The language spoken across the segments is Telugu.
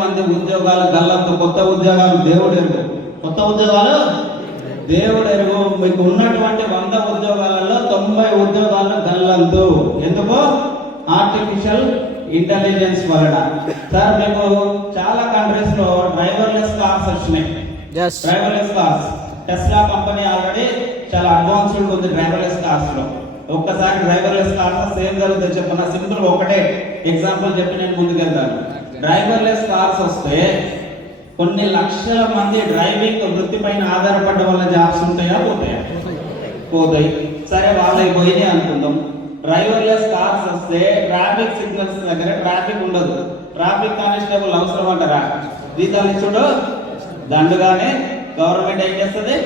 మంది ఉద్యోగాలు గల్లంత కొత్త ఉద్యోగాలు దేవుడు ఎరుగు. కొత్త ఉద్యోగాలు? దేవుడు ఎరుగు. మీకు ఉన్నటువంటి వంద ఉద్యోగాలలో తొంభై ఉద్యోగాలు గల్లంతు ఎందుకు? ఆర్టిఫిషియల్ ఇంటెలిజెన్స్ వలన. సార్ మీకు చాలా కంట్రీస్లో డ్రైవర్లెస్ కార్స్ వచ్చినాయి driverless cars Tesla company already చాలా అడ్వాన్స్డ్ ఉంది డ్రైవర్లెస్ కార్స్లో ఒక్కసారి డ్రైవర్లెస్ కార్స్ సేమ్ జరుగుతుంది. చెప్పిన సింపుల్ ఒకటే ఎగ్జాంపుల్ చెప్పి నేను ముందుకెళ్తాను. డ్రైవర్లెస్ కార్స్ వస్తే కొన్ని లక్షల మంది డ్రైవింగ్ వృత్తి పైన ఆధారపడ్డ వల్ల జాబ్స్ ఉంటాయా? పోతాయా? పోతాయి. సరే వాళ్ళకి పోయినాయి అనుకుందాం. డ్రైవర్లెస్ కార్స్ వస్తే ట్రాఫిక్ సిగ్నల్స్ దగ్గర ట్రాఫిక్ ఉండదు. ట్రాఫిక్ కానిస్టేబుల్ అవసరం అంటారా జీతాలు ఇచ్చుడు దండుగానే గవర్నమెంట్ ఏం చేస్తుంది?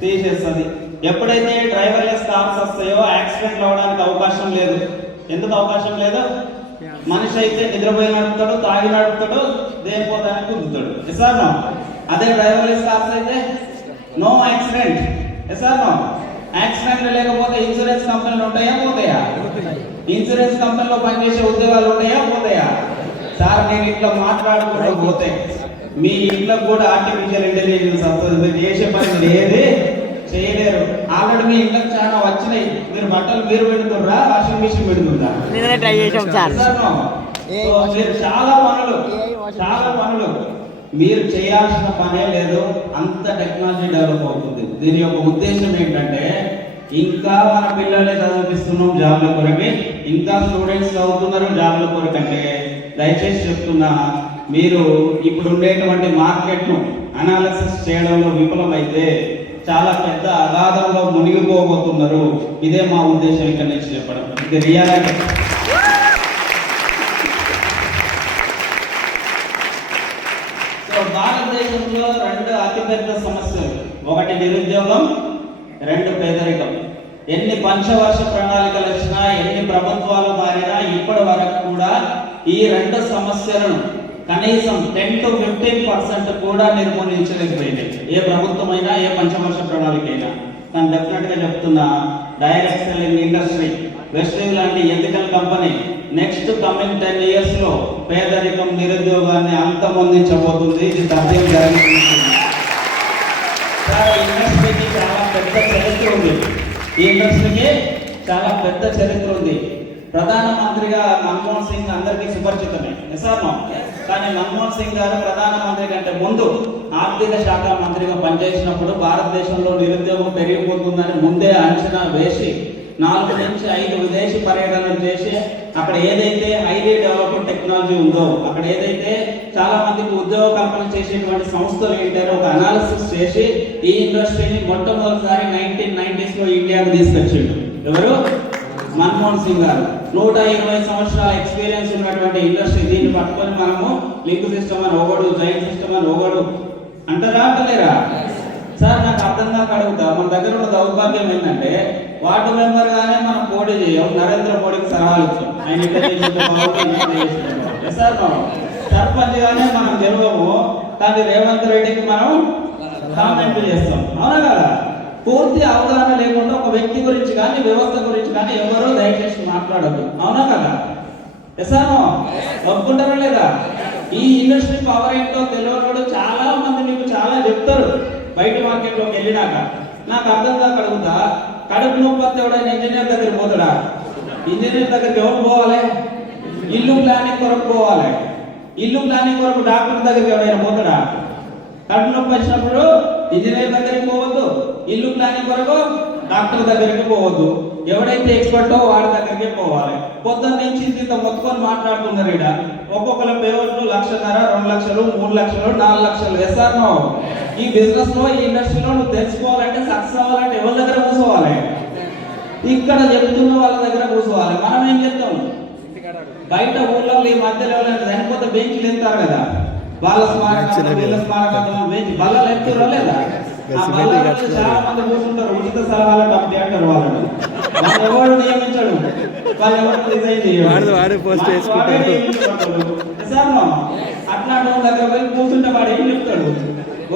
తీసేస్తుంది. ఎప్పుడైతే డ్రైవర్లెస్ కార్స్ వస్తాయో యాక్సిడెంట్ అవడానికి అవకాశం లేదు. ఎందుకు అవకాశం లేదు? మనిషి అయితే నిద్రపోయి నడుపుతాడు తాగి నడుపుతాడు దేనిపోతానికి కుదుతాడు ఎసార్ నో అదే డ్రైవర్ కార్స్ అయితే నో యాక్సిడెంట్ ఎసార్ నో యాక్సిడెంట్ లేకపోతే ఇన్సూరెన్స్ కంపెనీలు ఉంటాయా? పోతాయా? ఇన్సూరెన్స్ కంపెనీలో పనిచేసే ఉద్యోగాలు ఉంటాయా? పోతాయా? సార్ నేను ఇట్లా మాట్లాడకుండా పోతే మీ ఇంట్లో కూడా ఆర్టిఫిషియల్ ఇంటెలిజెన్స్ వస్తుంది. చేసే పని లేదే. ఏది చేయలేరు. ఆల్రెడీ మీ ఇంట్లోకి చాలా వచ్చినాయి. మీరు బట్టలు మీరు పెడుతుండ్రా వాషింగ్ మిషన్ పెడుతుండ్రా నేనే ట్రై చేసాం సార్ మీరు చాలా పనులు చాలా పనులు. మీరు చేయాల్సిన పనే లేదు. అంత టెక్నాలజీ డెవలప్ అవుతుంది. దీని యొక్క ఉద్దేశం ఏంటంటే ఇంకా మన పిల్లల్ని చదివిస్తున్నాం జాబ్ల కొరకే. ఇంకా స్టూడెంట్స్ చదువుతున్నారు జాబ్ల కొరకంటే. దయచేసి చెప్తున్నా మీరు ఇప్పుడు ఉండేటువంటి మార్కెట్ను అనాలిసిస్ చేయడంలో విఫలమైతే చాలా పెద్ద అగాధంలో మునిగిపోబోతున్నారు. ఇదే మా ఉద్దేశం ఇక్కడ నుంచి చెప్పడం. ఇది రియాలిటీ. సో భారతదేశంలో రెండు అతిపెద్ద సమస్యలు. ఒకటి నిరుద్యోగం రెండు పేదరికం. ఎన్ని పంచవర్ష ప్రణాళికలు వచ్చినా ఎన్ని ప్రభుత్వాలు మారినా ఇప్పటి వరకు కూడా ఈ రెండు సమస్యలను కనీసం టెన్ టు ఫిఫ్టీన్ పర్సెంట్ కూడా నిర్మూలించలేకపోయింది. ఏ ప్రభుత్వమైనా ఏ పంచవర్ష ప్రణాళిక అయినా నేను డెఫినెట్గా చెప్తున్నా డైరెక్ట్ సెల్లింగ్ ఇండస్ట్రీ వెస్ట్ లాంటి ethical company next coming ten ఇయర్స్లో పేదరికం నిరుద్యోగాన్ని అంతమొందించబోతుంది ఇది తథ్యం జరుగుతుంది సార్, ఇండస్ట్రీకి చాలా పెద్ద చరిత్ర ఉంది. ఈ ఇండస్ట్రీకి చాలా పెద్ద చరిత్ర ఉంది. ప్రధాన మంత్రిగా మన్మోహన్ సింగ్ అందరికీ సుపరిచితమే. సార్ కానీ మన్మోహన్ సింగ్ గారు ప్రధాన మంత్రి కంటే ముందు ఆర్థిక శాఖ మంత్రిగా పనిచేసినప్పుడు భారతదేశంలో నిరుద్యోగం పెరిగిపోతుందని ముందే అంచనా వేసి నాలుగు నుంచి ఐదు విదేశీ పర్యటనలు చేసి అక్కడ ఏదైతే ఐటీ డెవలప్మెంట్ టెక్నాలజీ ఉందో అక్కడ ఏదైతే చాలా మందికి ఉద్యోగ కల్పన చేసేటువంటి సంస్థలు ఏంటారో ఒక అనాలిసిస్ చేసి ఈ ఇండస్ట్రీని మొట్టమొదటిసారి నైన్టీన్ నైన్టీస్లో ఇండియాకు తీసుకొచ్చిండు. ఎవరు? మన్మోహన్ సింగ్ గారు. నూట ఇరవై సంవత్సరాల ఎక్స్పీరియన్స్ ఉన్నటువంటి ఇండస్ట్రీ దీన్ని పట్టుకొని మనము లింక్ సిస్టమ్ అని ఒకడు జైన్ సిస్టమ్ అని ఒకడు అంటారా అంటలేరా సార్ నాకు అర్థం కాక అడుగుతా. మన దగ్గర ఉన్న దౌర్భాగ్యం ఏంటంటే వార్డు మెంబర్ గానే మనం పోటీ చేయం నరేంద్ర మోడీకి సలహాలు ఇచ్చాం. ఆయన or no? సర్పంచ్ గానే మనం గెలవము. కానీ రేవంత్ రెడ్డికి మనం కామెంట్ చేస్తాం. అవునా కదా? పూర్తి అవగాహన లేకుండా ఒక వ్యక్తి గురించి కానీ వ్యవస్థ గురించి కానీ ఎవరో దయచేసి మాట్లాడద్దు. అవునా కదా? ఎసానో ఒప్పుకుంటారా లేదా? ఈ ఇండస్ట్రీ పవర్ ఏంటో తెలియనోడు చాలా మంది మీకు చాలా చెప్తారు. బయట మార్కెట్లోకి వెళ్ళినాక. నాకు అర్థం కాక అడుగుతా. కడుపు నొప్పి ఎవడైనా ఇంజనీర్ దగ్గరికి పోతాడా? ఇంజనీర్ దగ్గరికి ఎవరు పోవాలి? ఇల్లు ప్లానింగ్ కొరకు పోవాలి. ఇల్లు ప్లానింగ్ కొరకు డాక్టర్ దగ్గరికి ఎవరైనా పోతాడా? కడుపు నొప్పి వచ్చినప్పుడు ఇంజనీర్ దగ్గరికి పోవద్దు. ఇల్లు ప్లానింగ్ కొరకు డాక్టర్ దగ్గరికి పోవద్దు. ఎవడైతే ఎక్స్పర్టో వాడి దగ్గరికి పోవాలి. పొద్దున్న నుంచి ఇంత మొత్తుకొని మాట్లాడుతున్నారు ఈడ. ఒక్కొక్కరు పేవర్లు లక్షన్నర రెండు లక్షలు మూడు లక్షలు నాలుగు లక్షలు. ఎస్ఆర్ నో ఈ బిజినెస్లో ఈ ఇండస్ట్రీలో నువ్వు తెలుసుకోవాలంటే సక్సెస్ అవ్వాలంటే ఎవరి దగ్గర కూర్చోవాలి? ఇక్కడ చెప్తున్న వాళ్ళ దగ్గర కూర్చోవాలి. మనం ఏం చెప్తాం బయట ఊళ్ళో ఈ మధ్యలో చనిపోతే బెంచ్లు ఎత్తారు కదా. వాళ్ళ స్మారకార్థం వీళ్ళ స్మారకార్థం బల్లలు ఎత్తురా లేదా ఆ బల్ల మీద చాలా మంది కూర్చుంటారు ఉచిత సలహాల కమిటీ అంటారు వాళ్ళని. వాళ్ళు ఎవరు నియమించాడు? వాళ్ళు ఎవరు డిజైన్ చేయరు? వాడు- వాడు post వాడు- చేసుకుంటాడు. వాడే నియమించుకుంటాడు. సార్ మా, అట్లాంటి వాళ్ళ దగ్గర పోయి కూర్చుంటే వాడు ఏం చెప్తాడు?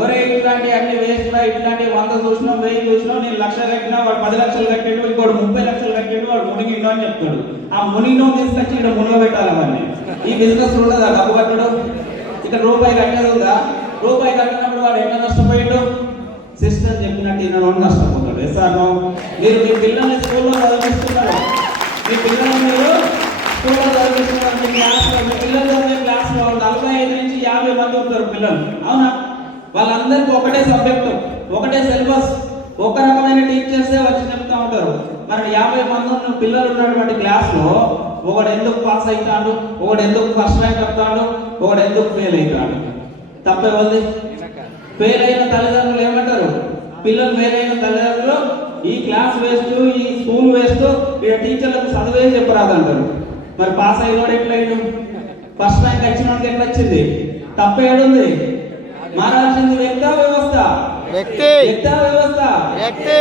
ఒరే ఇట్లాంటి అన్ని వేసినా ఇట్లాంటి వంద చూసినా వెయ్యి చూసినా నేను లక్ష కట్టినా వాడు పది లక్షలు కట్టాడు ఇంకోటి ముప్పై లక్షలు కట్టాడు వాడు మునిగిండు అని చెప్తాడు. ఆ మునిగినో తీసుకొచ్చి ఇక్కడ మునగ పెట్టాలి అవన్నీ ఈ బిజినెస్ ఉండదా డబ్బు కట్టడం. ఇక్కడ రూపాయి కట్టేది ఉందా? రూపాయి కట్టినప్పుడు వాడు ఎట్లా నష్టపోయాడు? సిస్టర్ చెప్పినట్టు ఈయన నష్టపోతాడు. సార్ మీరు మీ పిల్లల్ని స్కూల్లో చదివిస్తున్నారు. మీ పిల్లల్ని మీరు స్కూల్లో చదివిస్తున్నారు. మీ క్లాస్లో మీ పిల్లలు చదివే క్లాస్లో నలభై ఐదు నుంచి యాభై మంది ఉంటారు పిల్లలు. అవునా? వాళ్ళందరికీ ఒకటే సబ్జెక్టు ఒకటే సిలబస్ ఒక రకమైన టీచర్సే వచ్చి చెప్తా ఉంటారు. మరి యాభై మంది ఉన్న పిల్లలు ఉన్నటువంటి క్లాస్లో ఒకడు ఎందుకు పాస్ అవుతాడు ఒకడు ఎందుకు ఫస్ట్ ర్యాంక్ వస్తాడు ఒకడు ఎందుకు ఫెయిల్ అవుతాడు తప్పేవాళ్ళది ఫెయిల్ అయిన తల్లిదండ్రులు ఏమంటారు? పిల్లలు ఫెయిల్ అయిన తల్లిదండ్రులు ఈ క్లాస్ వేస్ట్ ఈ స్కూల్ వేస్ట్ ఇక్కడ టీచర్లకు చదివే చెప్పరాదంటారు. మరి పాస్ అయినోడు ఎట్లయిండు? ఫస్ట్ ర్యాంక్ వచ్చిన వాడికి ఎట్లా వచ్చింది తప్పేడుంది మారాల్సింది వ్యక్త వ్యవస్థ. వ్యక్తి. వ్యక్త వ్యవస్థ. వ్యక్తి.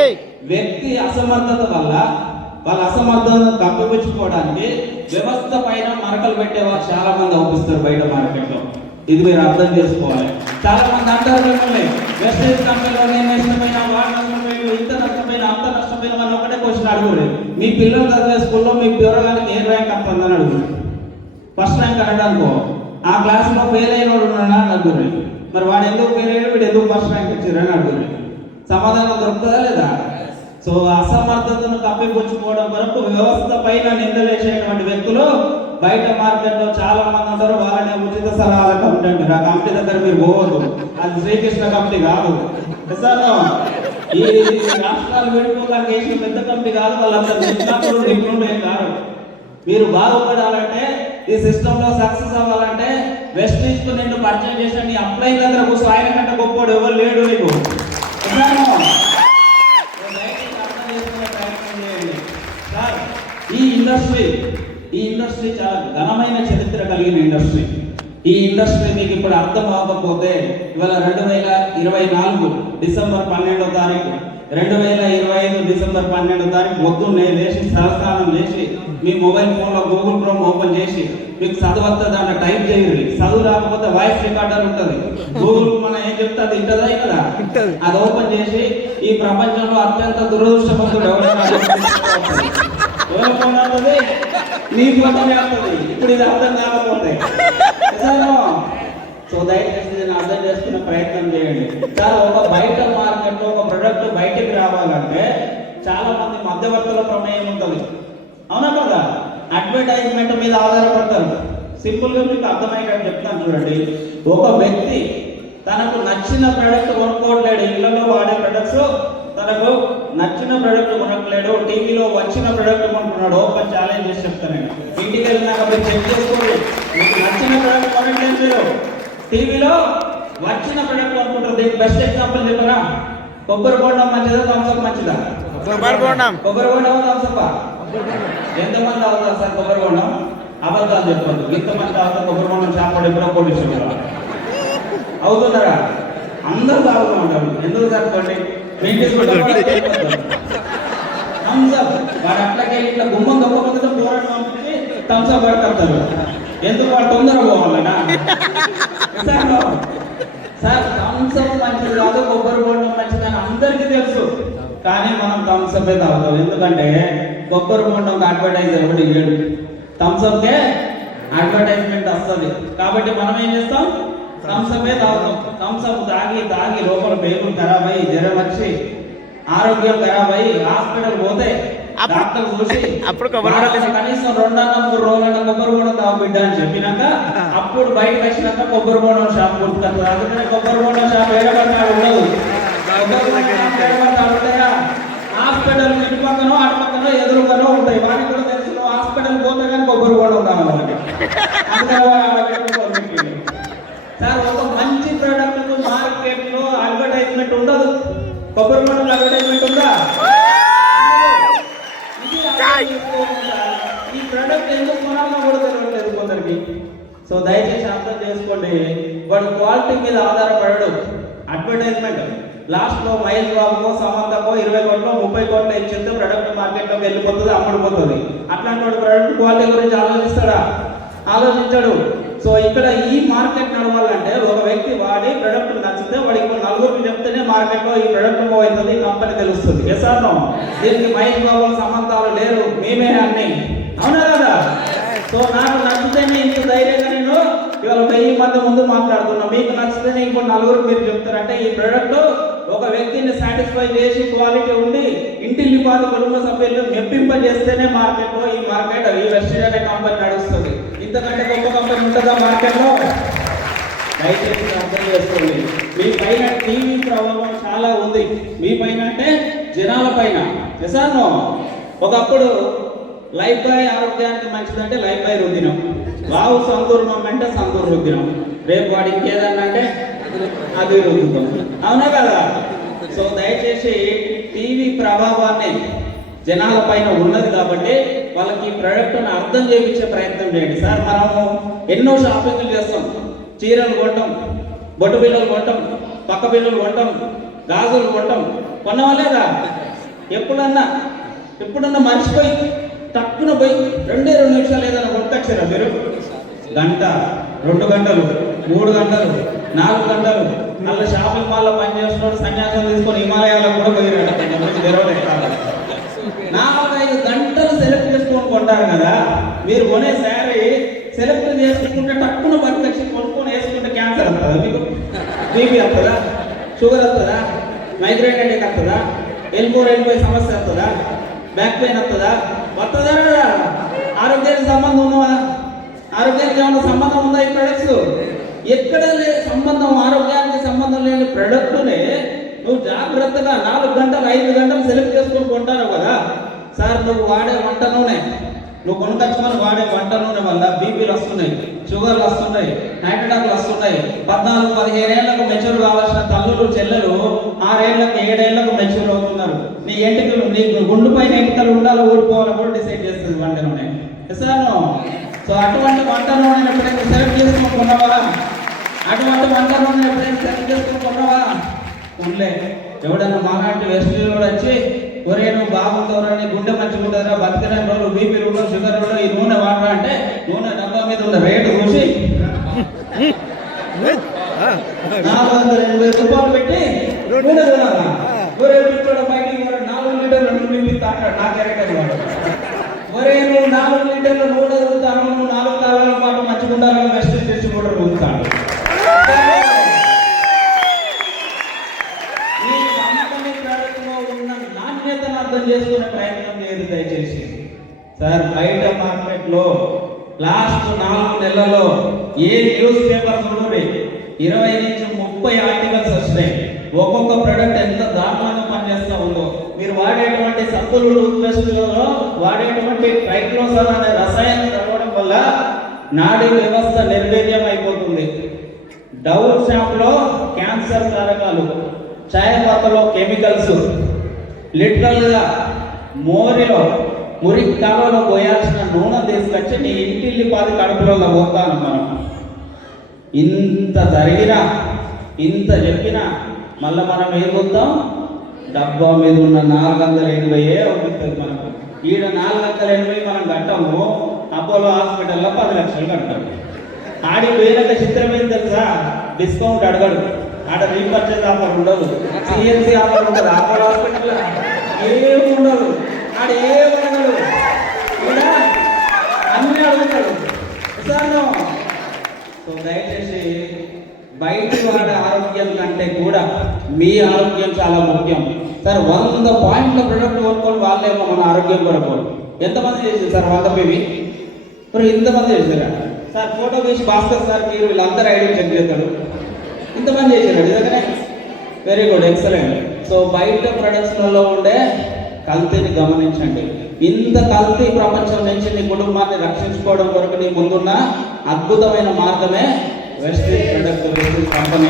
వ్యక్తి అసమర్థత వల్ల వాళ్ళ అసమర్థతను కప్పిపుచ్చుకోవడానికి వ్యవస్థ పైన మరకలు పెట్టేవారు చాలా మంది అవుపిస్తారు బయట మార్కెట్లో. ఇది మీరు అర్థం చేసుకోవాలి. చాలా మంది అంటారు మిమ్మల్ని వెస్టేజ్ కంపెనీలో నేను నష్టపోయినా వాడు నష్టపోయిన ఇంత నష్టపోయిన అంత నష్టపోయిన అని ఒకటే క్వశ్చన్ అడుగురు మీ పిల్లలు చదివే స్కూల్లో మీ పిల్లగానికి ఏ ర్యాంక్ అంతా అడుగు ఫస్ట్ ర్యాంక్ అనుకో. ఆ క్లాస్లో ఫెయిల్ అయిన వాడు ఉన్నాడా అని అడుగురు మరి వాడు ఎందుకు ఫెయిల్ అయ్యాడు? వీడు ఎందుకు ఫస్ట్ ర్యాంక్ వచ్చారని అడుగురు సమాధానం దొరుకుతుందా లేదా? సో అసమర్థతను కప్పిపుచ్చుకోవడం కొరకు వ్యవస్థ పైన నిందలేసేటువంటి వ్యక్తులు బయట మార్కెట్లో చాలా మంది ఉంటారు వాళ్ళని ఉచిత సలహాల కంపెనీ అంటారు ఆ కంపెనీ దగ్గర మీరు పోవద్దు. అది శ్రీకృష్ణ కంపెనీ కాదు. ఈ రాష్ట్రాలు విడిపోవడానికి వేసిన పెద్ద కంపెనీ కాదు వాళ్ళంతా నిపుణులు నిపుణులు కాదు. మీరు బాగుపడాలంటే ఈ సిస్టమ్లో సక్సెస్ అవ్వాలంటే వెస్ట్ ఈస్ట్ నిన్ను పరిచయం చేసిన నీ అప్లై దగ్గర కూర్చో ఆయన కంటే గొప్పోడు ఎవరు లేడు నీకు ఎస్ఆర్ఓ, దయచేసి అర్థం చేసుకునే ప్రయత్నం చేయండి. సార్, ఈ ఇండస్ట్రీ ఈ ఇండస్ట్రీ చాలా ఘనమైన చరిత్ర కలిగిన ఇండస్ట్రీ ఈ ఇండస్ట్రీ మీకు ఇప్పుడు అర్థం అవ్వకపోతే ఇవాళ రెండు వేల ఇరవై నాలుగు డిసెంబర్ పన్నెండో తారీఖు. రెండు వేల ఇరవై ఐదు డిసెంబర్ పన్నెండో తారీఖు పొద్దున్నే లేచి సరస్నానం చేసి మీ మొబైల్ ఫోన్లో గూగుల్ క్రోమ్ ఓపెన్ చేసి మీకు చదువు వస్తే దాంట్లో టైప్ చేయండి. చదువు రాకపోతే వాయిస్ రికార్డర్ ఉంటుంది. గూగుల్ మనం ఏం చెప్తే అది ఇంటదా కదా అది ఓపెన్ చేసి ఈ ప్రపంచంలో అత్యంత దురదృష్టవంతుడు ఎవరైనా ఎవరి ఫోన్ అవుతుంది నీ ఫోన్ అవుతుంది ఇప్పుడు ఇది అర్థం కాకపోతే సో దయచేసి నేను అర్థం చేసుకునే ప్రయత్నం చేయండి సార్ ఒక బయట మార్కెట్లో ఒక ప్రొడక్ట్ బయటికి రావాలంటే చాలా మంది మధ్యవర్తుల ప్రమేయం ఉంటుంది అవునా కదా అడ్వర్టైజ్మెంట్ మీద ఆధారపడతారు సింపుల్గా మీకు అర్థమయ్యేటట్టు చెప్తాను చూడండి ఒక వ్యక్తి తనకు నచ్చిన ప్రొడక్ట్ కొనుక్కోవట్లేడు ఇళ్ళలో వాడే ప్రొడక్ట్స్ తనకు నచ్చిన ప్రొడక్ట్ కొనట్లేడు టీవీలో వచ్చిన ప్రొడక్ట్ కొంటున్నాడు ఓపెన్ ఛాలెంజ్ చేసి చెప్తాను నేను ఇంటికి వెళ్ళినాక మీరు చెక్ చేసుకోండి. మీకు నచ్చిన ప్రొడక్ట్ కొనట్లేదు మీరు. టీవీలో వచ్చిన ప్రొడక్ట్ కొనుక్కుంటారు దీనికి బెస్ట్ ఎగ్జాంపుల్ చెప్పరా కొబ్బరి బోండం మంచిదా థమ్స్అప్ మంచిదా? కొబ్బరి బోండం. కొబ్బరి బోండం థమ్స్అప్ ఎంతమంది అవుతారు సార్ కొబ్బరి బోండం? అబద్ధాలు చెప్పొద్దు. ఎంతమంది అవుతారు కొబ్బరి బోండం షాప్ ఎప్పుడో పోలీసు అవుతున్నారా? అందరూ తాగుతూ ఉంటారు. ఎందుకు కూడా థమ్స్అప్ వాడు అట్లాగే ఇట్లా గుమ్మం గొప్ప పోరాటం పంపించి థమ్స్అప్ పడుతుంటారు ఎందుకు వాడు తొందర పోవాలనా? సార్ సార్ థమ్స్అప్ మంచిది కాదు కొబ్బరి బోండం మంచిది అని అందరికీ తెలుసు. కానీ మనం థమ్స్అప్ తాగుతాం. ఎందుకంటే కొబ్బరి బోండం అడ్వర్టైజ్ ఎవడు ఇవ్వడు థమ్స్అప్కే అడ్వర్టైజ్మెంట్ వస్తుంది. కాబట్టి మనం ఏం చేస్తాం? థమ్స్అప్ తాగుతాం థమ్స్అప్ తాగి తాగి లోపల పేగులు ఖరాబ్ అయ్యి జ్వరం వచ్చి ఆరోగ్యం ఖరాబ్ అయ్యి హాస్పిటల్ పోతే అప్పుడు- డాక్టర్ చూసి కనీసం రెండన్న మూడు రోజులన్న కొబ్బరి బోండం తాగు బిడ్డ అని చెప్పినాక అప్పుడు బయటకు వచ్చినాక కొబ్బరి బోండం షాప్ కొట్టుకుంటారు అందుకనే కొబ్బరి బోండం షాప్ ఏడబడ్డాడు ఉండదు. హాస్పిటల్ ఇటు పక్కనో అటు పక్కనో ఎదురుగానో ఉంటాయి. వానికి కూడా తెలుసు హాస్పిటల్ పోతే కానీ కొబ్బరి బోండం కావాలి అందుకని వాడు ఆడ పెట్టుకోవాలి పెట్టిండు. సార్ ఒక మంచి ప్రోడక్ట్ మార్కెట్లో అడ్వర్టైజ్మెంట్ ఉండదు. కొబ్బరి బోండం అడ్వర్టైజ్మెంట్ ఉందా. ఈ ప్రొడక్ట్ ఎందుకు కొనాలో కూడా తెలియట్లేదు కొందరికి. సో దయచేసి అర్థం చేసుకోండి. వాడు క్వాలిటీ మీద ఆధారపడడు. అడ్వర్టైజ్మెంట్ లాస్ట్లో మహేష్ బాబుకో సమంతకో ఇరవై కోట్లు ముప్పై కోట్లు ఇచ్చింది ప్రొడక్ట్ మార్కెట్లోకి వెళ్ళిపోతుంది అమ్ముడుపోతుంది అట్లాంటి వాడు ప్రొడక్ట్ క్వాలిటీ గురించి ఆలోచిస్తాడా? ఆలోచించడు. సో ఇక్కడ ఈ మార్కెట్ నడవాలంటే ఒక వ్యక్తి వాడి ప్రొడక్ట్ నచ్చితే వాడికి నలుగురికి చెప్తేనే మార్కెట్లో ఈ ప్రొడక్ట్ మూవ్ అవుతుంది కంపెనీ తెలుస్తుంది యశాతం దీనికి మైండ్ బాబు సంబంధాలు లేరు. మేమే అన్ని. అవునా కదా? సో నాకు నచ్చితేనే ఇంత ధైర్యంగా నేను ఇవాళ వెయ్యి మంది ముందు మాట్లాడుతున్నా. మీకు నచ్చితేనే ఇంకో నలుగురు మీరు చెప్తారంటే ఈ ప్రోడక్ట్ ఒక వ్యక్తిని సాటిస్ఫై చేసి క్వాలిటీ ఉండి ఇంటిల్లి పాత కుటుంబ సభ్యులు మెప్పింపజేస్తేనే మార్కెట్లో ఈ మార్కెట్ ఈ వెస్టర్న్ కంపెనీ నడుస్తుంది. ఇంతకంటే గొప్ప కంపెనీ ఉంటుందా మార్కెట్లో? దయచేసి అర్థం చేసుకోండి. మీ పైన టీవీ ప్రభావం చాలా ఉంది. మీ పైన అంటే జనాల పైన. ఎసానో ఒకప్పుడు లైఫ్ బాయ్ ఆరోగ్యానికి మంచిదంటే లైఫ్ బాయ్ రుద్దినం. వావు సందూర్మం అంటే సందూర్ రుద్దినం. రేపు వాడికి ఇంకేదన్నా అంటే అది రుద్దుతాం అవునా కదా? సో దయచేసి టీవీ ప్రభావాన్ని జనాల పైన ఉన్నది కాబట్టి వాళ్ళకి ఈ ప్రోడక్ట్ను అర్థం చేయించే ప్రయత్నం చేయండి. సార్ మనము ఎన్నో షాపింగ్లు చేస్తాం. చీరలు కొట్టం బొట్టు బిల్లలు కొట్టం పక్క బిల్లలు కొంటాం గాజులు కొట్టం కొన్నావా లేదా? ఎప్పుడన్నా ఎప్పుడన్నా మర్చిపోయి తక్కువ పోయి రెండే రెండు నిమిషాలు ఏదైనా కొట్టచ్చారా మీరు? గంట రెండు గంటలు మూడు గంటలు నాలుగు గంటలు. మళ్ళీ షాపింగ్ మాల్లో పనిచేస్తున్నాడు సన్యాసం తీసుకొని హిమాలయాలకు కూడా పోయిరాడు తెరవలేదు కొంటారు కదా? మీరు కొనే శారీ సెలెక్ట్ చేసుకుంటే టక్కున పట్టుకొచ్చి కొనుక్కొని వేసుకుంటే క్యాన్సర్ వస్తుందా మీకు? బీపీ వస్తుందా? షుగర్ వస్తుందా? మైగ్రేన్ హెడేక్ వస్తుందా? ఎల్బోర్ వెళ్ళిపోయే సమస్య వస్తుందా? బ్యాక్ పెయిన్ వస్తుందా? వస్తుందా కదా ఆరోగ్యానికి సంబంధం ఉన్నవా? ఆరోగ్యానికి ఏమైనా సంబంధం ఉందా ఈ ప్రొడక్ట్స్ ఎక్కడ లే సంబంధం ఆరోగ్యానికి సంబంధం లేని ప్రొడక్ట్నే నువ్వు జాగ్రత్తగా నాలుగు గంటలు ఐదు గంటలు సెలెక్ట్ చేసుకొని కొంటావు కదా? సార్ నువ్వు వాడే వంట నూనె. నువ్వు కొనుకొచ్చుకొని వాడే వంట నూనె వల్ల బీపీలు వస్తున్నాయి షుగర్లు వస్తున్నాయి హార్ట్ అటాక్లు వస్తున్నాయి. పద్నాలుగు పదిహేను ఏళ్ళకు మెచ్యూర్ కావాల్సిన తల్లులు చెల్లెలు ఆరేళ్ళకు ఏడేళ్ళకు మెచ్యూర్ అవుతున్నారు. నీ ఎంటికలు నీ గుండు పైన ఎంటికలు ఉండాలో ఊడిపోవాలో కూడా డిసైడ్ చేస్తుంది వంట నూనె. సార్ సో అటువంటి వంట నూనె ఎప్పుడైతే సెలెక్ట్ చేసుకొని కొన్నావా? అటువంటి వంట నూనె ఎప్పుడైతే సెలెక్ట్ చేసుకొని కొన్నావా? ఉండలే ఎవడన్నా మాలాంటి వెస్ట్ కూడా వచ్చి ఒరే నువ్వు బాబు నీ గుండె మంచిగుంటుందిరా బతికిన రోజులు బీపీ ఉండవు షుగర్ ఉండవు ఈ నూనె వాడరా అంటే నూనె డబ్బా మీద ఉన్న రేటు చూసి. నాలుగు వందల ఎనభై రూపాయలు పెట్టి నూనె ఒరే ఇక్కడ బయటికి నాలుగు లీటర్ల నూనె నా క్యారెక్టర్ వాడు. ఒరే నువ్వు నాలుగు లీటర్ల నూనె నువ్వు నాలుగు కాలాల పాటు మంచిగుండాలని వెస్ట్ నాణ్యతను అర్థం చేసుకునే ప్రయత్నం చేయదు దయచేసి. సార్ బయట మార్కెట్లో లాస్ట్ నాలుగు నెలల్లో ఏ న్యూస్ పేపర్ చూడండి. ఇరవై నుంచి ముప్పై ఆర్టికల్స్ వస్తాయి ఒక్కొక్క ప్రొడక్ట్ ఎంత దారుణంగా పనిచేస్తూ ఉందో. మీరు వాడేటువంటి సబ్బులు టూత్పేస్ట్లో వాడేటువంటి ట్రైక్లోసర్ అనే రసాయనం తగ్గడం వల్ల నాడీ వ్యవస్థ నిర్వీర్యం అయిపోతుంది డవ్ షాప్లో క్యాన్సర్ కారకాలు చాయపత్తలో కెమికల్స్ లిటరల్గా మోరిలో మురి కాలంలో పోయాల్సిన నూనె తీసుకొచ్చి నీ ఇంటిల్లి పాది కడుపులో పోతాను మనం. ఇంత జరిగినా ఇంత చెప్పినా మళ్ళీ మనం ఏం పొందాం డబ్బా మీద ఉన్న నాలుగు వందల ఎనభై అవుతుంది మనకు. ఈడ నాలుగు వందల ఎనభై మనం కట్టాము అపోలో హాస్పిటల్లో పది లక్షలు కట్టాము ఆడి వేరొక చిత్రం ఏం తెలుసా? డిస్కౌంట్ అడగడు. ఆడ రీపర్చేజ్ ఆఫర్ ఉండదు. సిఎన్సీ ఆఫర్ ఉండదు. అపోలో హాస్పిటల్ ఏమి ఉండదు ఆడ ఏం అడగడు ఈడ అన్ని అడుగుతాడు. సో దయచేసి బయట వాడి ఆరోగ్యం కంటే కూడా మీ ఆరోగ్యం చాలా ముఖ్యం. సార్ వంద పాయింట్ల ప్రొడక్ట్ కొనుక్కొని వాళ్ళేమో మన ఆరోగ్యం కొరకు ఎంతమంది చేశారు సార్ వంద పివి? మరి ఇంతమంది చేశారా? సార్ ఫోటో తీసి భాస్కర్ సార్ మీరు వీళ్ళందరూ ఐడి చెక్ చేస్తాడు ఇంతమంది చేశారు? నిజంగానే? వెరీ గుడ్ ఎక్సలెంట్ సో బయట ప్రొడక్ట్స్లలో ఉండే కల్తీని గమనించండి. ఇంత కల్తీ ప్రపంచం నుంచి నీ కుటుంబాన్ని రక్షించుకోవడం కొరకు నీ ముందున్న అద్భుతమైన మార్గమే Vestige product Vestige company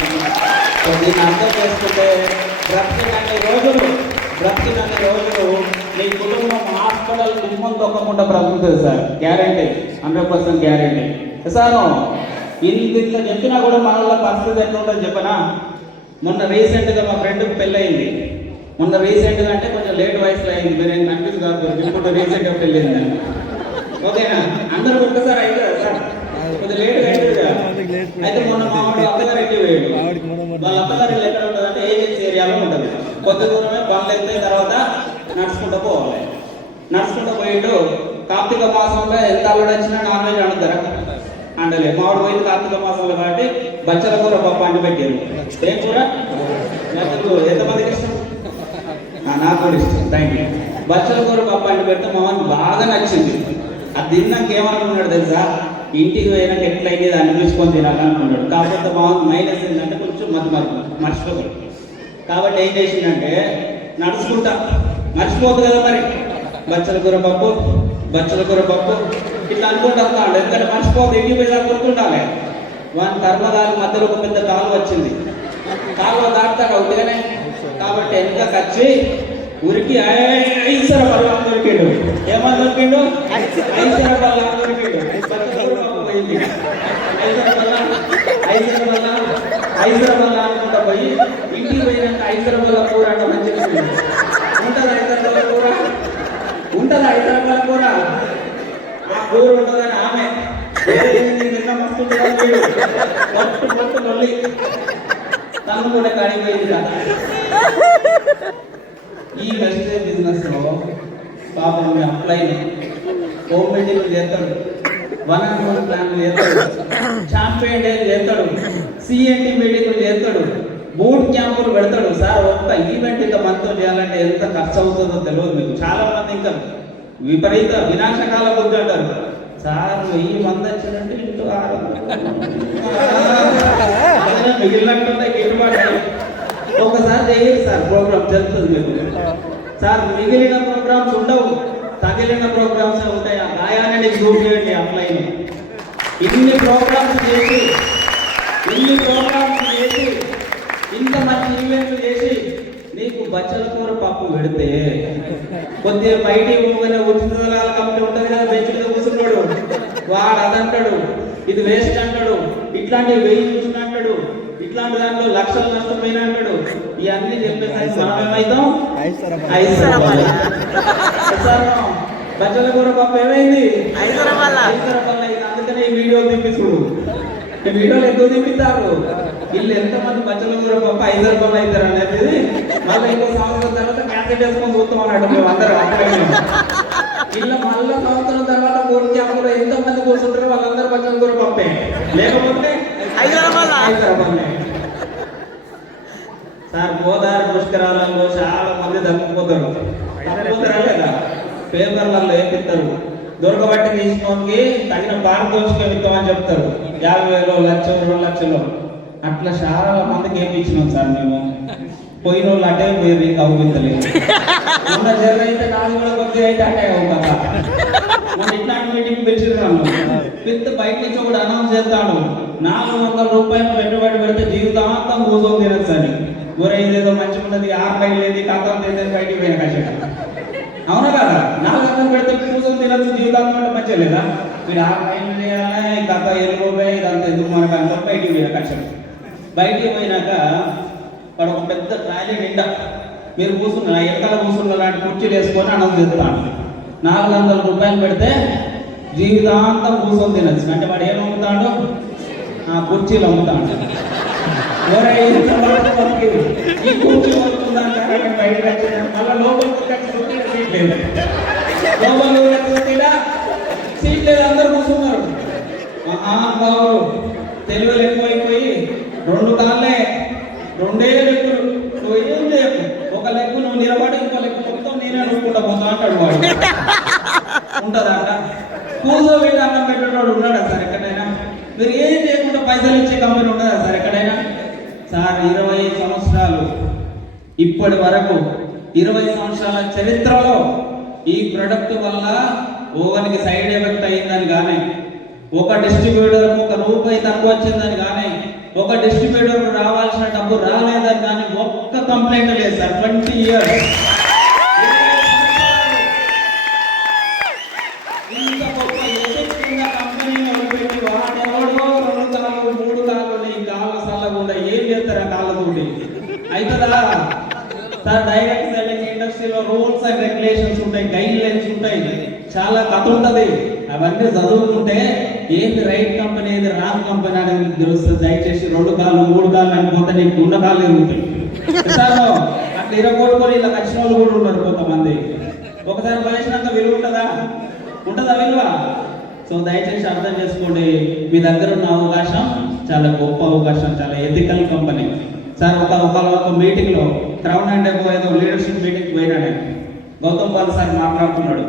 so దీన్ని అర్థం చేసుకుంటే బ్రతికినన్ని రోజులు బ్రతికినన్ని రోజులు నీ కుటుంబం హాస్పిటల్ గుమ్మం తొక్కకుండా బ్రతుకుతుంది sir. Guarantee hundred percent guarantee sir ఇంత ఇంత చెప్పినా కూడా మన వాళ్ళ పరిస్థితి ఎట్లా ఉంటుందో చెప్పనా? మొన్న రీసెంట్గా మా ఫ్రెండ్కి పెళ్ళయింది. మొన్న రీసెంట్గా అంటే కొంచెం లేట్ వయసులో అయింది. మీరు ఏం కన్ఫ్యూజ్ కాదు ఇప్పుడు రీసెంట్గా పెళ్ళింది. ఓకేనా? అందరూ ఒక్కసారి కదా సార్? కొంచెం లేట్ అయితే మొన్న మా వాడు అత్తగారు ఇంటికి పోయాడు. వాళ్ళ అత్తగారి ఎక్కడ ఉంటుంది అంటే ఏజెన్సీ ఏరియాలో ఉంటుంది. కొద్ది దూరమే బండ్లు ఎక్కిన తర్వాత నడుచుకుంటూ పోవాలి. నడుచుకుంటూ పోయిండు. కార్తీక మాసంలో ఎంత అల్లుడు వచ్చినా నాన్ వెజ్ వండుతారా? అండలే మామిడి పోయిన కార్తీక మాసంలో కాబట్టి బచ్చల కూర పప్పు అండి పెట్టారు. ఏం కూర? బచ్చల కూర ఎంతమందికి ఇష్టం? నాకు కూడా ఇష్టం. థ్యాంక్ యూ బచ్చల కూర పప్పు అండి పెడితే మా బాగా నచ్చింది. అది తిన్నాక ఏమనుకున్నాడు తెలుసా? ఇంటికి పోయినాక ఎట్లయితే దాన్ని చూసుకొని తినాలనుకున్నాడు. కాకపోతే మామూలు మైనస్ ఏంటంటే కొంచెం మతి మరుపు మర్చిపోతాడు కాబట్టి ఏం చేసిందంటే నడుచుకుంటా. మర్చిపోతుంది కదా మరి. బచ్చల కూర పప్పు బచ్చల కూర పప్పు. ఇట్లా అనుకుంటా వస్తాడు ఎందుకంటే మర్చిపోదు ఇంటికి పోయి దాకా గుర్తుండాలి వాని కర్మదారి మధ్యలో ఒక పెద్ద కాలు వచ్చింది. కాలువ దాటుతాడు అవుతానే కాబట్టి ఎంత ఖర్చు? ఉరికి ఐసర బల్ల దొరికాడు. ఏమని దొరికిండు? ఐసర బల్ల దొరికాడు. పోయింది. ఐసర బల్ల ఐసర బల్ల ఐసర బల్ల అనుకుంటా పోయి ఇంటికి పోయినాక ఐసర బల్ల కూర అంటే మంచిగా ఉంది. ఉంటుందా ఐసర బల్ల కూర ఉంటుందా ఐసర బల్ల కూర ఆ ఉంటుందని ఆమె. నిన్న మస్తు చూడాలి పట్టు నొల్లి. తను కూడా కాడిపోయింది కదా. ఈ వెస్టే బిజినెస్లో పాపం మీ అప్లైన్ హోమ్ బిల్డింగ్ చేస్తాడు. వన్ అండ్ వన్ ప్లాన్ చేస్తాడు. ఛాంపియన్ డే చేస్తాడు. సిఎన్టీ మీటింగ్ చేస్తాడు. బూట్ క్యాంపులు పెడతాడు. సార్ ఒక్క ఈవెంట్ ఇంకా మనతో చేయాలంటే ఎంత ఖర్చు అవుతుందో తెలియదు మీకు. చాలా మంది ఇంకా విపరీత వినాశకాల బుద్ధి అంటారు సార్ వెయ్యి మంది వచ్చినట్టు ఇంటూ ఆరు. మిగిలినట్టుంటే గిట్టుబాటు ఒకసారి చేయండి సార్ ప్రోగ్రామ్ జరుగుతుంది మీకు. సార్ మిగిలిన ప్రోగ్రామ్స్ ఉండవు. తగిలిన ప్రోగ్రామ్స్ ఉంటాయి. ఆ గాయాన్ని నీకు చేయండి ఆన్లైన్. ఇన్ని ప్రోగ్రామ్స్ చేసి ఇన్ని ప్రోగ్రామ్స్ చేసి ఇంత మంచి ఈవెంట్లు చేసి నీకు బచ్చల కూర పప్పు పెడితే కొద్దిగా బయటికి పోగానే ఉంటుంది కదా బెంచ్ మీద కూర్చున్నాడు. వాడు అదంటాడు ఇది వేస్ట్ అంటాడు ఇట్లాంటివి వెయ్యి చూసిన అంటాడు ఇట్లాంటి దాంట్లో లక్షలు నష్టపోయిన అంటాడు. ఇవన్నీ చెప్పేసరికి మనం. బచ్చల కూర పప్పు ఏమైంది? అందుకనే ఈ వీడియో తిప్పిస్తుడు ఈ వీడియోలు ఎందుకు తిప్పిస్తారు? వీళ్ళు ఎంతమంది బచ్చల కూర పప్పు ఐసరపల్ల అవుతారు అనేది మళ్ళీ ఇంకో సంవత్సరం తర్వాత క్యాన్సెట్ వేసుకొని చూస్తాం అన్నట్టు మేము అందరం ఇలా మళ్ళీ సంవత్సరం తర్వాత కోడి క్యాంపులో ఎంతమంది కూర్చుంటారో వాళ్ళందరూ బచ్చల కూర పప్పే లేకపోతే. సార్ గోదావరి పుష్కరాలలో చాలా మంది తప్పిపోతారు. తప్పిపోతారా లేదా పేపర్లలో వేపిస్తారు దొరకబట్టి తీసుకోనికి తగిన పారితోషికం ఇస్తామని చెప్తారు. యాభై వేలు లక్ష రెండు లక్షలు. అట్లా చాలా మందికి ఏమి ఇచ్చినాం సార్ మేము? పోయిన వాళ్ళు అటే పోయి ఇంకా అవుపించలేదు మొన్న జర్ర అయితే నాలుగు వేల కొద్ది అయితే అటే అవుతా మొన్న ఇట్లాంటి మీటింగ్ పిలిచినాను పిత్త బయట నుంచి ఒకటి అనౌన్స్ చేస్తాడు. నాలుగు వందల రూపాయలు పెట్టుబడి పెడితే జీవితాంతం కూర్చొని తినచ్చు అని ఒరే ఇదేదో మంచి ఉన్నది ఆరు బైక్ లేదు కాకం తినేది బయటికి పోయిన కష్టం. అవునా కదా? నాలుగు వందలు పెడితే కూర్చొని తినచ్చు జీవితాంతం అంటే మంచిగా లేదా? వీడు ఆరు బైక్ చేయాలా ఈ కథ వెళ్ళిపోయి ఇదంతా ఎందుకు మనకు అంత బయటికి పోయిన కష్టం. బయటికి పోయినాక వాడు ఒక పెద్ద ట్రాలీ నిండా మీరు కూర్చున్న ఎక్కడ కూర్చున్నారు లాంటి కుర్చీలు వేసుకొని అనౌన్స్ చేస్తాను నాలుగు వందల రూపాయలు పెడితే జీవితాంతం కూర్చొని తినచ్చు. అంటే వాడు ఏం అమ్ముతాడు ఆ కుర్చీలు అమ్ముతాడు ఒరేయ్, ఈ కుర్చీ మళ్ళీ లోపలికి లోపల సీట్ లేదు. అందరూ కూర్చున్నారు. మహానుభావుడు ఎక్కువైపోయి రెండు కాళ్ళే రెండే లెక్కులు. నువ్వు ఏం చేయకు? ఒక లెక్కు నువ్వు నిలబడి ఇంకో లెక్కు మొత్తం నేనే నూరుకుంటా పోతా అంటాడు వాడు. ఉంటుందా అక్కడ కూర్చోబెట్టి అన్నం పెట్టేవాడు ఉన్నాడా సార్ ఎక్కడైనా? మీరు ఏం చేయకుండా పైసలు ఇచ్చే కంపెనీ ఉండదా సార్ ఎక్కడైనా? సార్ ఇరవై సంవత్సరాలు. ఇప్పటి వరకు ఇరవై సంవత్సరాల చరిత్రలో ఈ ప్రొడక్ట్ వల్ల ఓవన్కి సైడ్ ఎఫెక్ట్ అయ్యిందని కానీ ఒక డిస్ట్రిబ్యూటర్ ఒక రూపాయి తక్కువ వచ్చిందని కానీ ఒక డిస్ట్రిబ్యూటర్ రావాల్సిన డబ్బు రాలేదని కానీ ఒక్క కంప్లైంట్ లేదు సార్. Twenty years. ఏం సార్ డైరెక్ట్ సెల్లింగ్ ఇండస్ట్రీలో రూల్స్ అండ్ రెగ్యులేషన్స్ ఉంటాయి గైడ్ లైన్స్ ఉంటాయి. చాలా కథ ఉంటది అవన్నీ చదువుకుంటే ఏది రైట్ కంపెనీ ఏది రాంగ్ కంపెనీ అనేది మీకు తెలుస్తుంది. దయచేసి రెండు కాళ్ళు మూడు కాళ్ళు అనుకుంటే నీకు ఉన్న కాళ్ళు ఎరుగుతాయి అట్లా ఇరగొట్టుకొని ఇలా వచ్చిన వాళ్ళు కూడా ఉన్నారు కొంతమంది. ఒకసారి పనిచినాక విలువ ఉంటుందా? ఉంటుందా విలువ? సో దయచేసి అర్థం చేసుకోండి. మీ దగ్గర ఉన్న అవకాశం చాలా గొప్ప అవకాశం చాలా ఎథికల్ కంపెనీ సార్ ఒక ఒక ఒక మీటింగ్లో క్రౌన్ అండ్ ఎబో ఏదో లీడర్షిప్ మీటింగ్ పోయినాడు గౌతమ్ పాల్ సార్ మాట్లాడుతున్నాడు.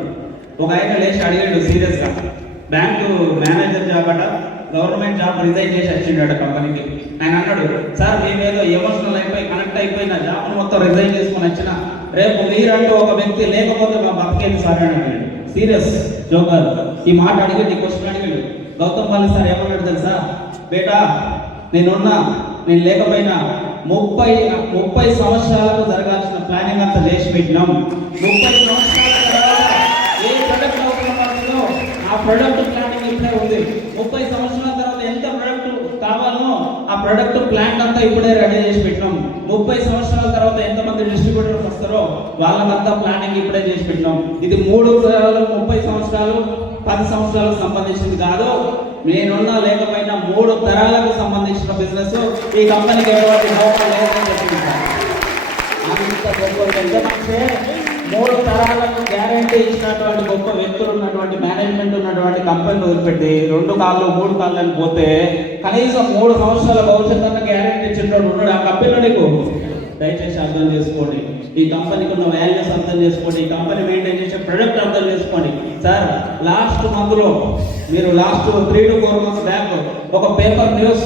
ఒక ఆయన లేచి అడిగాడు సీరియస్గా? బ్యాంకు మేనేజర్ జాబ్ అట గవర్నమెంట్ జాబ్ రిజైన్ చేసి వచ్చిండట కంపెనీకి. ఆయన అన్నాడు సార్ మేమేదో ఎమోషనల్ అయిపోయి కనెక్ట్ అయిపోయి నా మొత్తం రిజైన్ చేసుకొని వచ్చిన. రేపు మీరంటూ ఒక వ్యక్తి లేకపోతే మా బతికేది సార్ అని అన్నాడు. Serious joker. ఈ మాట అడిగి నీ క్వశ్చన్ అడిగాడు గౌతమ్ పాల్ సార్ ఏమన్నాడు తెలుసా? బేటా నేనున్నా నేను లేకపోయినా ముప్పై ముప్పై సంవత్సరాలకు జరగాల్సిన ప్లానింగ్ అంతా చేసి పెట్టినాం. ముప్పై సంవత్సరాలు తర్వాత ఏ ప్రొడక్ట్ అవసరం పడుతుందో ఆ ప్రొడక్ట్ ప్లానింగ్ ఇప్పుడే ఉంది. ముప్పై సంవత్సరాల తర్వాత ఎంత ప్రొడక్ట్ కావాలో ఆ ప్రొడక్ట్ ప్లాన్ అంతా ఇప్పుడే రెడీ చేసి పెట్టినాం. ముప్పై సంవత్సరాల తర్వాత ఎంతమంది డిస్ట్రిబ్యూటర్స్ వస్తారో వాళ్ళకంతా ప్లానింగ్ ఇప్పుడే చేసి పెట్టినాం. ఇది మూడు తరాలు ముప్పై సంవత్సరాలు పది సంవత్సరాలకు సంబంధించింది కాదు. నేనున్నా లేకపోయినా మూడు తరాలకు సంబంధించిన బిజినెస్ ఈ కంపెనీకి ఎటువంటి డౌట్ లేదని చెప్పింది అంత గొప్ప మూడు తరాలకు గ్యారంటీ ఇచ్చినటువంటి గొప్ప వ్యక్తులు ఉన్నటువంటి మేనేజ్మెంట్ ఉన్నటువంటి కంపెనీ వదిలిపెట్టి రెండు కాళ్ళు మూడు కాళ్ళు అని పోతే కనీసం మూడు సంవత్సరాల భవిష్యత్తు అన్న గ్యారంటీ ఇచ్చినటువంటి ఉన్నాడు. ఆ కంపెనీలో నీకు దయచేసి అర్థం చేసుకోండి. ఈ కంపెనీకి ఉన్న వాల్యూస్ అర్థం చేసుకోండి. ఈ కంపెనీ మెయింటైన్ చేసే ప్రొడక్ట్ అర్థం చేసుకోండి. సార్ లాస్ట్ మంత్లో మీరు last three to four months back ఒక పేపర్ న్యూస్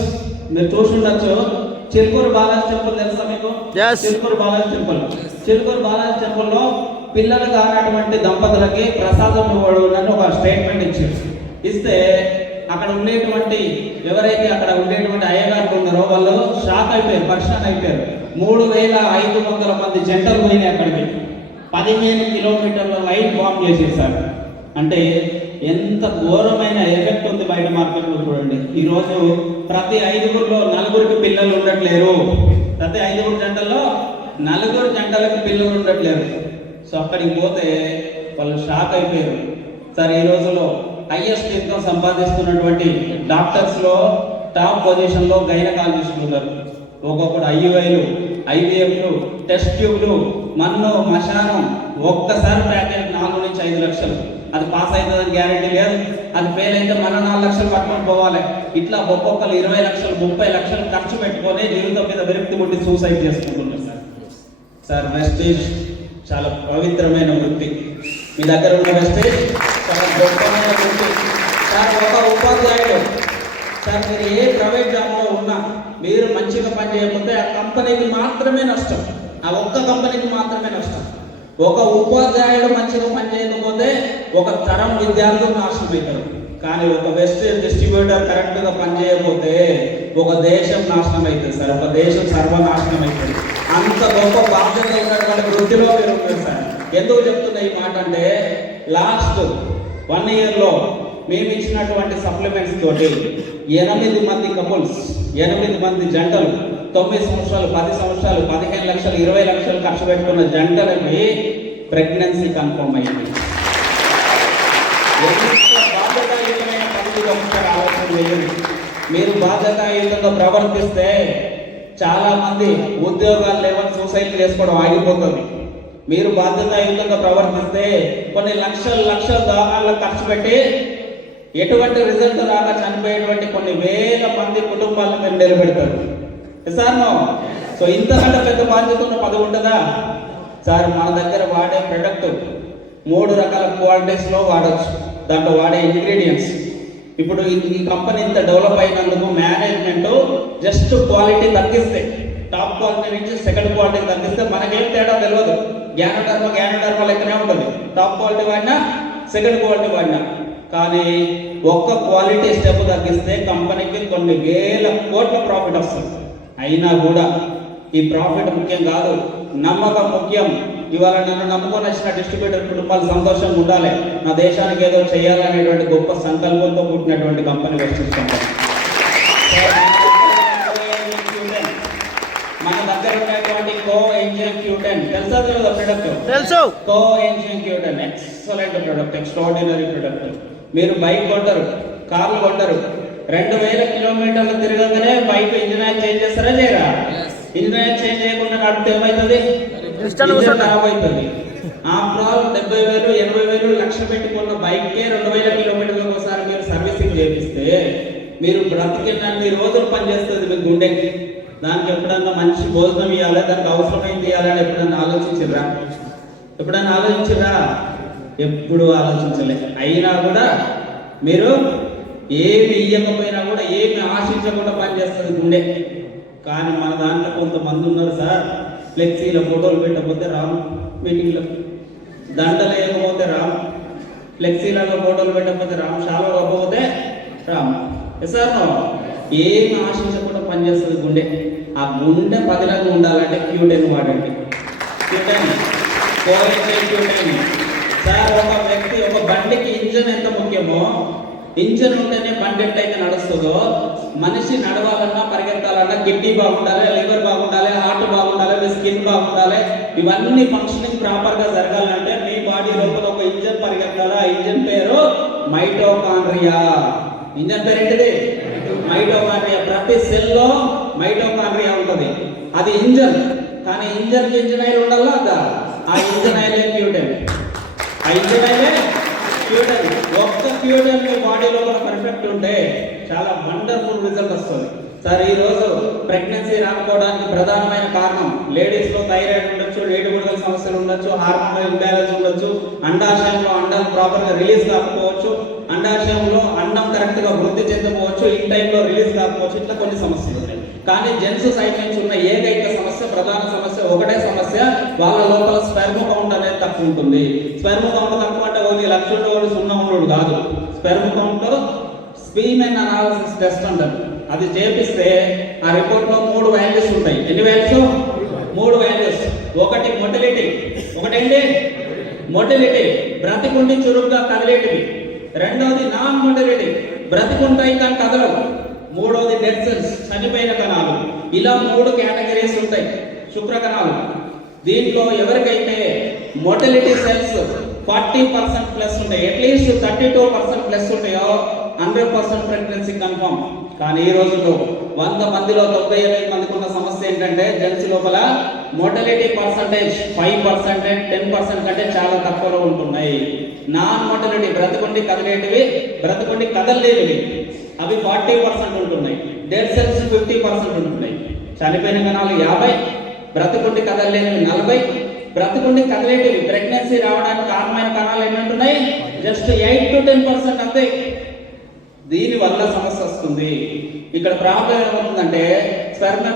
మీరు చూసుండొచ్చు. చిలుకూరు బాలాజీ టెంపుల్ తెలుసా మీకు. చిలుకూరు బాలాజీ టెంపుల్. చిలుకూరు బాలాజీ టెంపుల్లో పిల్లలు కానటువంటి దంపతులకి ప్రసాదం ఇవ్వడం అని ఒక స్టేట్మెంట్ ఇచ్చారు. ఇస్తే అక్కడ ఉండేటువంటి ఎవరైతే అక్కడ ఉండేటువంటి అయ్యగారు ఉన్నారో వాళ్ళు షాక్ అయిపోయారు పర్షన్ అయిపోయారు. మూడు వేల ఐదు వందల మంది జంటలు పోయినాయి అక్కడికి. పదిహేను కిలోమీటర్ల లైన్ ఫామ్ చేసేసారు అంటే ఎంత ఘోరమైన ఎఫెక్ట్ ఉంది బయట మార్కెట్లో చూడండి. ఈరోజు ప్రతి ఐదుగురిలో నలుగురికి పిల్లలు ఉండట్లేరు. ప్రతి ఐదుగురు జంటల్లో నలుగురు జంటలకు పిల్లలు ఉండట్లేరు. సో అక్కడికి పోతే వాళ్ళు షాక్ అయిపోయారు. సార్ ఈ రోజులో హైయెస్ట్ ఇన్కమ్ సంపాదిస్తున్నటువంటి డాక్టర్స్లో టాప్ పొజిషన్లో గైనకాలజిస్టులు ఉన్నారు ఒక్కొక్కడు ఐయుఐలు ఐవీఎఫ్లు టెస్ట్ ట్యూబ్లు మన్ను మశానం ఒక్కసారి ప్యాకెట్ నాలుగు నుంచి ఐదు లక్షలు. అది పాస్ అవుతుందని గ్యారెంటీ లేదు. అది ఫెయిల్ అయితే మన నాలుగు లక్షలు పట్టుకొని పోవాలి. ఇట్లా ఒక్కొక్కరు ఇరవై లక్షలు ముప్పై లక్షలు ఖర్చు పెట్టుకొని జీవితం మీద విరక్తి పుట్టి సూసైడ్ చేసుకుంటున్నారు. సార్ సార్ వెస్టేజ్ చాలా పవిత్రమైన వృత్తి. మీ దగ్గర ఉన్న వెస్టేజ్ చాలా గొప్పమైన వృత్తి. సార్ ఒక ఉపాధ్యాయుడు సార్ మీరు ఏ ప్రైవేట్ జాబ్లో ఉన్నా మీరు మంచిగా పని చేయకపోతే ఆ కంపెనీకి మాత్రమే నష్టం. ఆ ఒక్క కంపెనీకి మాత్రమే నష్టం. ఒక ఉపాధ్యాయుడు మంచిగా పనిచేయకపోతే ఒక తరం విద్యార్థులు నాశనం అవుతారు కానీ ఒక వెస్ట్ డిస్ట్రిబ్యూటర్ కరెక్ట్గా పని చేయకపోతే ఒక దేశం నాశనం అవుతుంది సార్. ఒక దేశం సర్వనాశనం అవుతుంది అంత గొప్ప బాధ్యత ఉన్నటువంటి వృత్తిలో మీరు ఉన్నారు సార్. ఎందుకు చెప్తున్న ఈ మాట అంటే లాస్ట్ వన్ ఇయర్లో మేము ఇచ్చినటువంటి సప్లిమెంట్స్ తోటి ఎనిమిది మంది కపుల్స్ ఎనిమిది మంది జంటలు తొమ్మిది సంవత్సరాలు పది సంవత్సరాలు పదిహేను లక్షలు ఇరవై లక్షలు ఖర్చు పెట్టుకున్న జంటలకి ప్రెగ్నెన్సీ కన్ఫర్మ్ అయింది. బాధ్యతాయుతమైన ఒకసారి ఆలోచన చేయండి. మీరు బాధ్యతాయుతంగా ప్రవర్తిస్తే చాలా మంది ఉద్యోగాలు లేవని సూసైడ్ చేసుకోవడం ఆగిపోతుంది. మీరు బాధ్యతాయుతంగా ప్రవర్తిస్తే కొన్ని లక్షల లక్షల దానాల్లో ఖర్చు పెట్టి ఎటువంటి రిజల్ట్ రాక చనిపోయేటువంటి కొన్ని వేల మంది కుటుంబాలను మీరు నిలబెడతారు. సార్ నో సో ఇంతకంటే పెద్ద బాధ్యత ఉన్న పదవి ఉంటుందా సార్ మన దగ్గర వాడే ప్రొడక్ట్ మూడు రకాల క్వాలిటీస్లో వాడచ్చు. దాంట్లో వాడే ఇంగ్రీడియంట్స్ ఇప్పుడు ఈ- ఈ కంపెనీ ఇంత డెవలప్ అయినందుకు మేనేజ్మెంట్ జస్ట్ క్వాలిటీ తగ్గిస్తే టాప్ క్వాలిటీ నుంచి సెకండ్ క్వాలిటీ తగ్గిస్తే మనకేం తేడా తెలియదు జ్ఞానధర్మ జ్ఞానధర్మ లెక్కనే ఉంటుంది. టాప్ క్వాలిటీ వాడినా సెకండ్ క్వాలిటీ వాడినా. కానీ ఒక్క క్వాలిటీ స్టెప్ తగ్గిస్తే కంపెనీకి కొన్ని వేల కోట్ల ప్రాఫిట్ వస్తుంది. అయినా కూడా ఈ ప్రాఫిట్ ముఖ్యం కాదు. నమ్మకం ముఖ్యం. ఇవాళ నన్ను నమ్ముకొని వచ్చిన డిస్ట్రిబ్యూటర్ కుటుంబాలు సంతోషంగా ఉండాలి. నా దేశానికి ఏదో చేయాలనేటువంటి గొప్ప సంకల్పంతో పుట్టినటువంటి కంపెనీ కంపెనీ మన దగ్గర ఉన్నటువంటి కో ఎంజిఎం క్యూటెన్ తెలుసా తెలియదు ప్రొడక్ట్ తెలుసు. కో MGM Q ten excellent product extraordinary product మీరు బైక్ కొంటారు కార్లు కొంటారు రెండు వేల కిలోమీటర్లు తిరగగానే బైక్ ఇంజిన్ ఆయిల్ చేంజ్ చేస్తారా చేయరా? ఇంజిన్ ఆయిల్ చేంజ్ చేయకుండా నడిపితే ఏమవుతుంది. ఖరాబ్ అవుతుంది ఆఫ్టర్ ఆల్ డెబ్బై వేలు ఎనభై వేలు లక్ష పెట్టుకున్న బైక్కే రెండు వేల కిలోమీటర్లకు ఒకసారి మీరు సర్వీసింగ్ చేపిస్తే మీరు బ్రతికినన్ని రోజులు పనిచేస్తుంది మీ గుండెకి. దానికి ఎప్పుడన్నా మంచి భోజనం ఇవ్వాలి దానికి అవసరమైంది ఇవ్వాలని ఎప్పుడన్నా ఆలోచించరా ఎప్పుడన్నా ఆలోచించరా ఎప్పుడు ఆలోచించలే. అయినా కూడా మీరు ఏమి ఇయ్యకపోయినా కూడా ఏమి ఆశించకుండా పనిచేస్తుంది గుండె. కానీ మన దాంట్లో కొంతమంది ఉన్నారు సార్ ఫ్లెక్సీలో ఫోటోలు పెట్టకపోతే రాము మీటింగ్లో. దండలు వేయకపోతే రాము ఫ్లెక్సీలలో ఫోటోలు పెట్టకపోతే రాము షాలో ఇవ్వకపోతే రాము. సార్ ఏమి ఆశించకుండా పనిచేస్తుంది గుండె. ఆ గుండె పదిలంగా ఉండాలంటే క్యూటెన్ వాడండి. క్యూటెన్. క్యూటెన్. సార్ ఒక వ్యక్తి ఒక బండికి ఇంజన్ ఎంత ముఖ్యమో ఇంజన్ ఉంటేనే బండి అయితే నడుస్తుందో మనిషి నడవాలన్నా పరిగెత్తాలన్నా కిడ్నీ బాగుండాలి లివర్ బాగుండాలి హార్ట్ బాగుండాలి మీ స్కిన్ బాగుండాలి. ఇవన్నీ ఫంక్షనింగ్ ప్రాపర్గా జరగాలంటే మీ బాడీ లోపల ఒక ఇంజన్ పరిగెత్తాలి? ఆ ఇంజన్ పేరు మైటోకాండ్రియా. ఇంజన్ పేరు ఏంటిది? మైటోకాండ్రియా. ప్రతి సెల్లో మైటోకాండ్రియా ఉంటుంది. అది ఇంజన్. కానీ ఇంజన్ ఇంజన్ ఆయిల్ ఉండాలా? అదా ఆ ఇంజన్ ఆయిల్ క్యూటెన్ ఆ ఇంజన్ ఆయిలే క్యూటన్ ఒక్క మీ బాడీలో కూడా పర్ఫెక్ట్ ఉంటే చాలా వండర్ఫుల్ రిజల్ట్ వస్తుంది. సార్ ఈ రోజు ప్రెగ్నెన్సీ రాకపోవడానికి ప్రధానమైన కారణం లేడీస్లో థైరాయిడ్ ఉండొచ్చు ఏడుగుడుగల సమస్యలు ఉండొచ్చు హార్మోనల్ ఇంబ్యాలెన్స్ ఉండొచ్చు అండాశయంలో అండం ప్రాపర్గా రిలీజ్ కాకపోవచ్చు అండాశయంలో అండం కరెక్ట్గా వృద్ధి చెందకపోవచ్చు ఇన్ టైంలో రిలీజ్ కాకపోవచ్చు ఇట్లా కొన్ని సమస్యలు ఉన్నాయి. కానీ జెంట్స్ సైడ్ నుంచి ఉన్న ఏకైక సమస్య ప్రధాన సమస్య ఒకటే సమస్య వాళ్ళ లోపల స్పెర్మ్ కౌంట్ అనేది తక్కువ ఉంటుంది. స్పెర్మ్ కౌంట్ తక్కువ అంటే ఓన్లీ లక్షల ఉండేవాడు సున్నా ఉండడు కాదు. Sperm count semen analysis test అంటారు. అది చేపిస్తే ఆ రిపోర్ట్లో మూడు వాల్యూస్ ఉంటాయి. ఎన్ని వాల్యూస్? మూడు వాల్యూస్. ఒకటి మొటిలిటీ ఒకటేంటి? మొటిలిటీ. బ్రతికుండి చురుగ్గా కదిలేటివి. రెండవది నాన్ మొటిలిటీ బ్రతికుంటాయి కానీ కదలవు. మూడవది డెడ్ సెల్స్ చనిపోయిన కణాలు. ఇలా మూడు కేటగిరీస్ ఉంటాయి. శుక్ర కణాలు. దీంట్లో ఎవరికైతే motility cells forty percent plus ఉంటాయి. At least thirty two percent plus ఉంటాయో హండ్రెడ్ పర్సెంట్ ప్రెగ్నెన్సీ కన్ఫర్మ్ కానీ ఈ రోజుల్లో వంద మందిలో తొంభై ఎనిమిది మందికి ఉన్న సమస్య ఏంటంటే జెంట్స్ లోపల motility percentage five percentage ten percent కంటే చాలా తక్కువలో ఉంటున్నాయి. నాన్ మోటలిటీ బ్రతకుండి కదిలేటివి బ్రతకుండి కదలలేనివి అవి ఫార్టీ పర్సెంట్ ఉంటున్నాయి. డెడ్ సెల్స్ ఫిఫ్టీ పర్సెంట్ ఉంటున్నాయి. చనిపోయిన కణాలు యాభై బ్రతకుండి కదలలేనివి నలభై బ్రతుకుండి కదిలేటివి. ప్రెగ్నెన్సీ రావడానికి కారణమైన కారణాలు ఏమంటున్నాయి? Just eight to ten percent అంతే. దీని వల్ల సమస్య వస్తుంది. ఇక్కడ ప్రాబ్లం ఏమవుతుందంటే స్వర్ణ